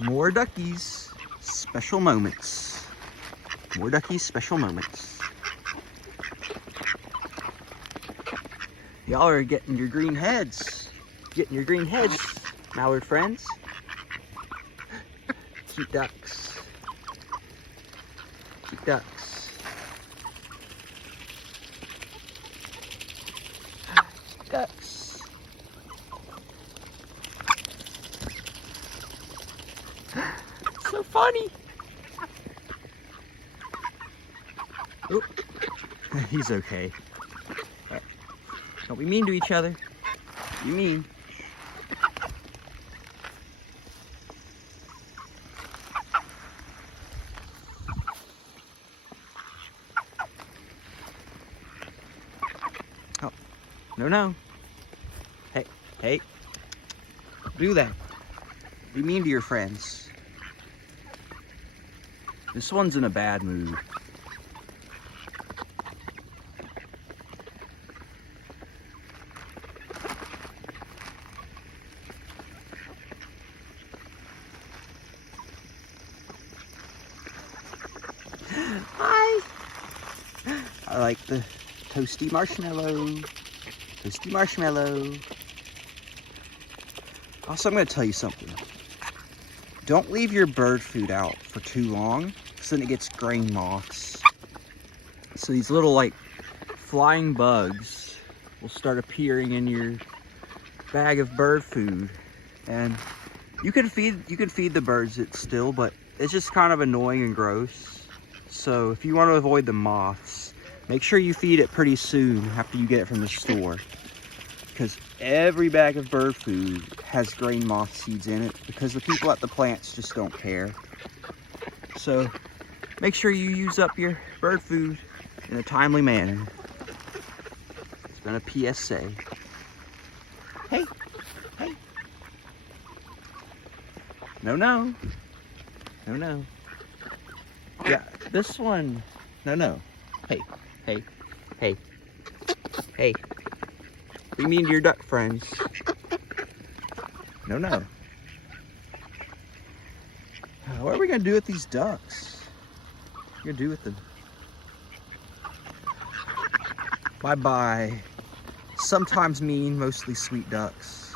More duckies, special moments. More duckies, special moments. Y'all are getting your green heads. Getting your green heads, mallard friends. Cute ducks. Cute ducks. Ducks. So funny. Oh, he's okay. Right. Don't be mean to each other. Be mean. Oh, no, no. Hey, hey. Do that. Be mean to your friends. This one's in a bad mood. Hi! I like the toasty marshmallow. Toasty marshmallow. Also, I'm going to tell you something. Don't leave your bird food out for too long, because then it gets grain moths. So these little like flying bugs will start appearing in your bag of bird food, and you can feed the birds it still, but it's just kind of annoying and gross. So if you want to avoid the moths, make sure you feed it pretty soon after you get it from the store, because every bag of bird food has grain moth seeds in it, because the people at the plants just don't care. So make sure you use up your bird food in a timely manner. It's been a PSA. Hey, hey. No, no. No, no. Yeah, this one. No, no. Hey, hey, hey, hey. Be mean to your duck friends. No, no. What are we gonna do with these ducks? What are we gonna do with them? Bye-bye. Sometimes mean, mostly sweet ducks.